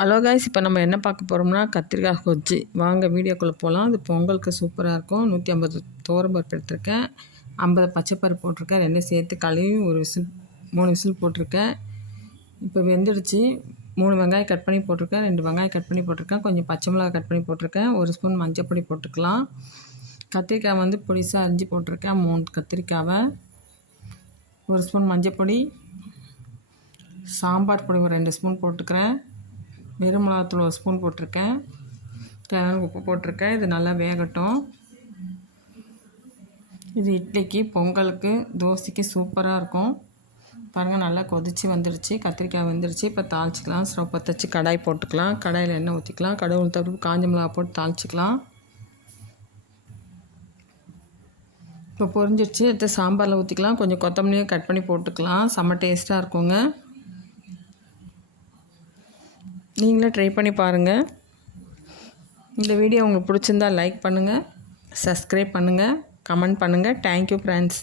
Hello guys இப்போ நம்ம என்ன பார்க்க போகிறோம்னா கத்திரிக்காய் கொஜ்ஜி வாங்க வீடியோக்குள்ளே போகலாம் அது பொங்கலுக்கு சூப்பராக இருக்கும். நூற்றி ஐம்பது தோரம்பருப்பு எடுத்திருக்கேன். ஐம்பது பச்சைப்பருப்பு போட்டிருக்கேன். ரெண்டும் சேர்த்து கழுவி ஒரு விசில் மூணு விசில் போட்டிருக்கேன். இப்போ வெந்துடுச்சு. மூணு வெங்காயம் கட் பண்ணி போட்டிருக்கேன். ரெண்டு வெங்காயம் கட் பண்ணி போட்டிருக்கேன். கொஞ்சம் பச்சை மிளகாய் கட் பண்ணி போட்டிருக்கேன். ஒரு ஸ்பூன் மஞ்சள் பொடி போட்டுக்கலாம். கத்திரிக்காய் வந்து பொடிசாக அரிஞ்சு போட்டிருக்கேன். மூணு கத்திரிக்காவை. ஒரு ஸ்பூன் மஞ்சள் பொடி. சாம்பார் பொடி ஒரு ரெண்டு ஸ்பூன் போட்டுக்கிறேன். வெறும் மிளகாத்தூள் ஒரு ஸ்பூன் போட்டிருக்கேன். தேவையான உப்பு போட்டிருக்கேன். இது நல்லா வேகட்டும். இது இட்லிக்கு பொங்கலுக்கு தோசைக்கு சூப்பராக இருக்கும். பாருங்கள் நல்லா கொதித்து வந்துடுச்சு கத்திரிக்காய் வந்துடுச்சு இப்போ தாளிச்சிக்கலாம். ஸ்டவ் பற்ற வச்சு கடாய் போட்டுக்கலாம். கடாயில் எண்ணெய் ஊற்றிக்கலாம் கடவுள் தவிர காஞ்ச மிளகா போட்டு தாளிச்சிக்கலாம். இப்போ பொரிஞ்சிடுச்சு எடுத்து சாம்பாரில் ஊற்றிக்கலாம் கொஞ்சம் கொத்தமல்லியும் கட் பண்ணி போட்டுக்கலாம். செம்ம டேஸ்ட்டாக இருக்குங்க. நீங்களே ட்ரை பண்ணி பாருங்கள் இந்த வீடியோ உங்களுக்கு பிடிச்சிருந்தா லைக் பண்ணுங்கள் சப்ஸ்கிரைப் பண்ணுங்கள் கமெண்ட் பண்ணுங்கள் தேங்க்யூ ஃப்ரெண்ட்ஸ்